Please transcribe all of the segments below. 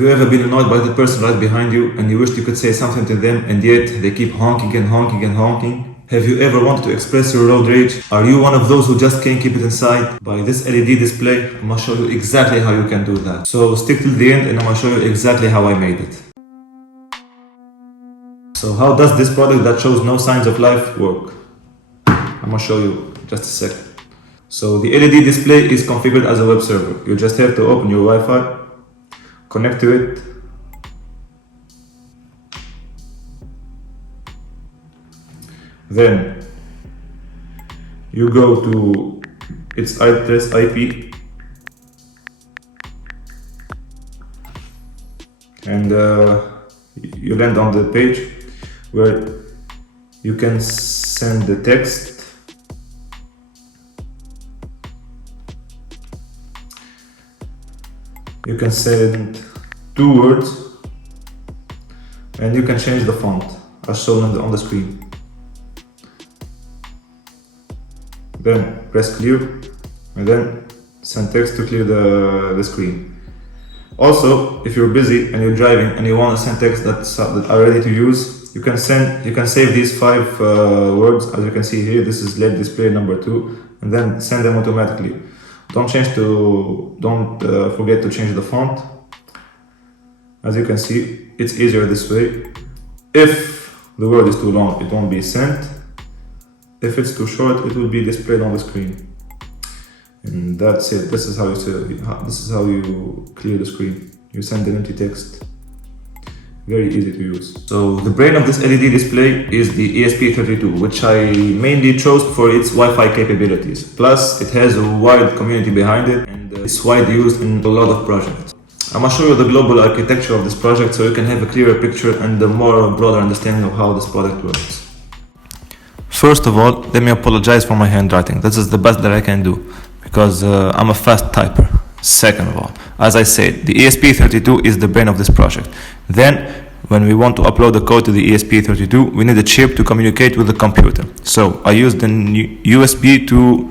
Have you ever been annoyed by the person right behind you and you wished you could say something to them and yet they keep honking and honking and honking? Have you ever wanted to express your road rage? Are you one of those who just can't keep it inside? By this LED display, I'm gonna show you exactly how you can do that. So stick till the end and I'm gonna show you exactly how I made it. So how does this product that shows no signs of life work? I'm gonna show you just a second. So the LED display is configured as a web server. You just have to open your Wi-Fi, connect to it, then you go to its address IP and you land on the page where you can send the text. You can send 2 words and you can change the font as shown on the screen. Then press clear and then send text to clear the screen. Also, if you're busy and you're driving and you want to send text that are ready to use, you can save these 5 words. As you can see here, this is LED display number 2, and then send them automatically. Don't forget to change the font. As you can see, it's easier this way. If the word is too long, it won't be sent. If it's too short, it will be displayed on the screen. And that's it. This is how you clear the screen. You send an empty text. Very easy to use. So the brain of this LED display is the ESP32, which I mainly chose for its Wi-Fi capabilities. Plus, it has a wide community behind it and it's widely used in a lot of projects. I'm gonna show you the global architecture of this project so you can have a clearer picture and a broader understanding of how this product works. First of all, let me apologize for my handwriting. This is the best that I can do because I'm a fast typer. Second of all, as I said, the ESP32 is the brain of this project. Then, when we want to upload the code to the ESP32, we need a chip to communicate with the computer. So, I used the USB to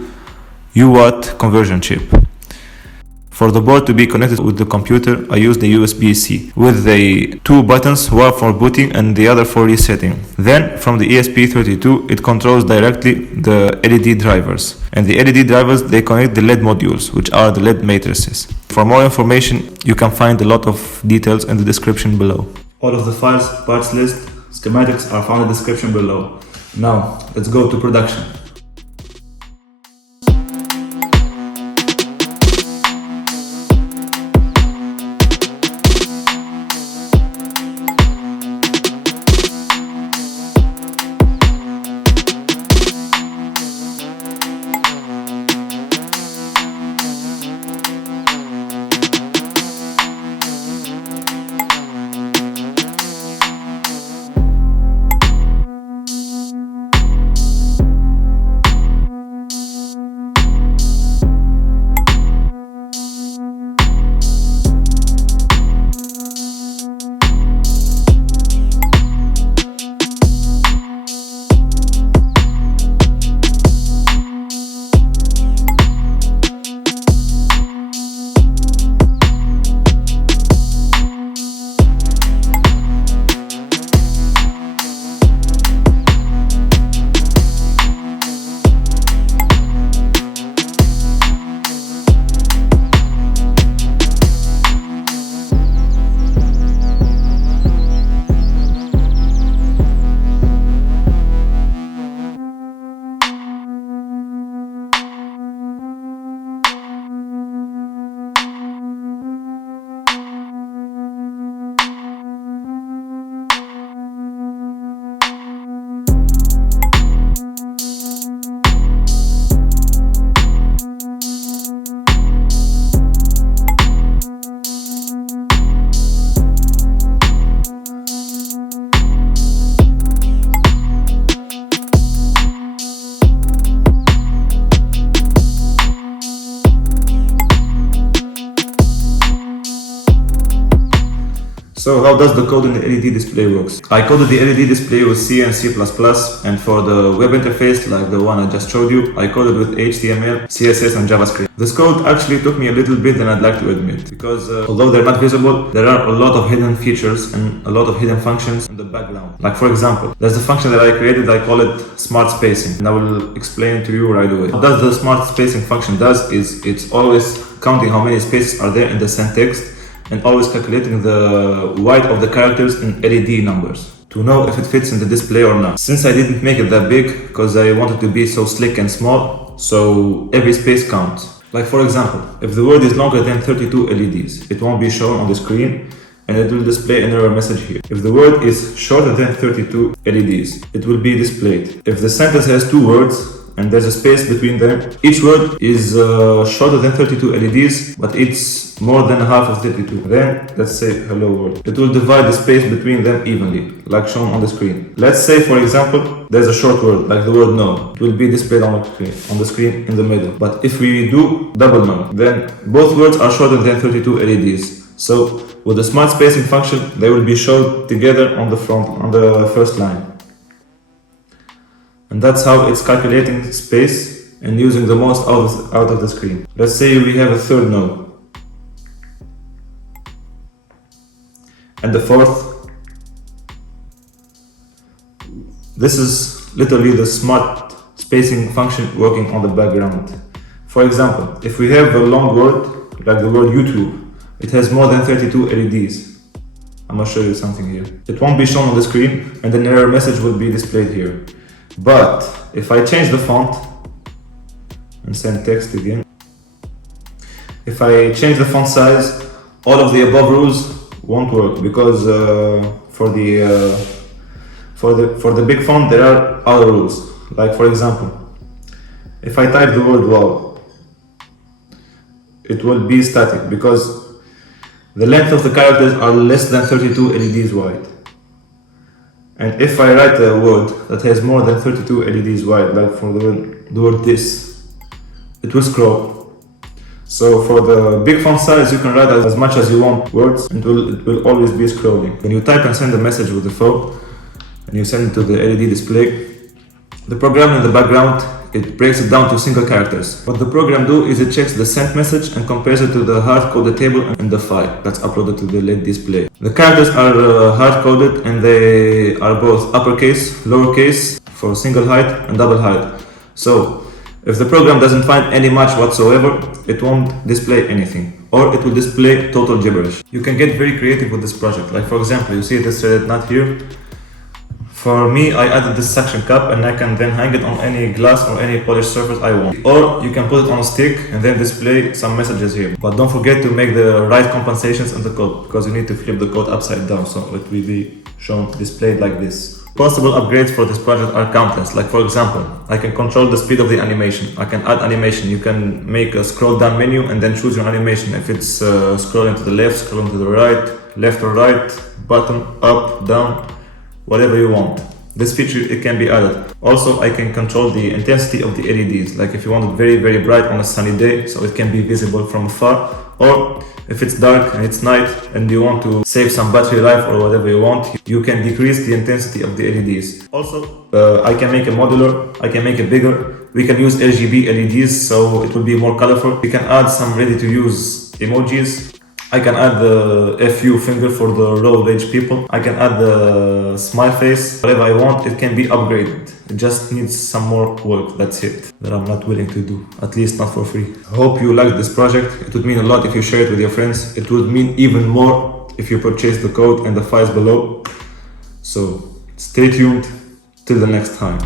UART conversion chip. For the board to be connected with the computer, I used the USB-C with the 2 buttons, one for booting and the other for resetting. Then, from the ESP32, it controls directly the LED drivers. And the LED drivers, they connect the LED modules, which are the LED matrices. For more information, you can find a lot of details in the description below. All of the files, parts list, schematics are found in the description below. Now, let's go to production. So how does the code in the LED display works? I coded the LED display with C and C++, and for the web interface, like the one I just showed you, I coded with HTML, CSS and JavaScript. This code actually took me a little bit than I'd like to admit, because although they're not visible, there are a lot of hidden features and a lot of hidden functions in the background. Like for example, there's a function that I created, I call it smart spacing, and I will explain it to you right away. What does the smart spacing function does is it's always counting how many spaces are there in the sent text, and always calculating the weight of the characters in LED numbers to know if it fits in the display or not. Since I didn't make it that big because I wanted to be so slick and small, so every space counts. Like for example, if the word is longer than 32 LEDs, it won't be shown on the screen and it will display an error message here. If the word is shorter than 32 LEDs, it will be displayed. If the sentence has two words and there's a space between them, each word is shorter than 32 LEDs, but it's more than half of 32. Then, let's say hello world. It will divide the space between them evenly, like shown on the screen. Let's say, for example, there's a short word, like the word no. It will be displayed on the screen in the middle. But if we do double no, then both words are shorter than 32 LEDs. So, with the smart spacing function, they will be shown together on the first line. And that's how it's calculating space and using the most out of the screen. Let's say we have a third node. And the fourth. This is literally the smart spacing function working on the background. For example, if we have a long word, like the word YouTube, it has more than 32 LEDs. I'm gonna show you something here. It won't be shown on the screen and an error message will be displayed here. But if I change the font and send text again, if I change the font size, all of the above rules won't work because for the big font there are other rules. Like for example, if I type the word wow, it will be static because the length of the characters are less than 32 LEDs wide. And if I write a word that has more than 32 LEDs wide, like for the word this, it will scroll. So for the big font size, you can write as much as you want words, and it will always be scrolling. When you type and send a message with the phone, and you send it to the LED display, the program in the background, it breaks it down to single characters. What the program do is it checks the sent message and compares it to the hard-coded table in the file that's uploaded to the LED display. The characters are hard-coded and they are both uppercase, lowercase for single height and double height. So if the program doesn't find any match whatsoever, it won't display anything, or it will display total gibberish. You can get very creative with this project. Like for example, you see this threaded knot here. For me, I added this suction cup and I can then hang it on any glass or any polished surface I want. Or you can put it on a stick and then display some messages here. But don't forget to make the right compensations in the code, because you need to flip the code upside down so it will be shown displayed like this. Possible upgrades for this project are countless. Like for example, I can control the speed of the animation. I can add animation. You can make a scroll down menu and then choose your animation. If it's scrolling to the left, scrolling to the right, left or right, bottom, up, down, whatever you want. This feature, it can be added. Also, I can control the intensity of the LEDs. Like if you want it very, very bright on a sunny day, so it can be visible from afar. Or if it's dark and it's night and you want to save some battery life or whatever you want, you can decrease the intensity of the LEDs. Also, I can make it modular, I can make it bigger. We can use RGB LEDs, so it will be more colorful. We can add some ready-to-use emojis. I can add the FU finger for the road rage people. I can add the smile face. Whatever I want, it can be upgraded. It just needs some more work, that's it. That I'm not willing to do, at least not for free. I hope you liked this project. It would mean a lot if you share it with your friends. It would mean even more if you purchase the code and the files below. So stay tuned till the next time.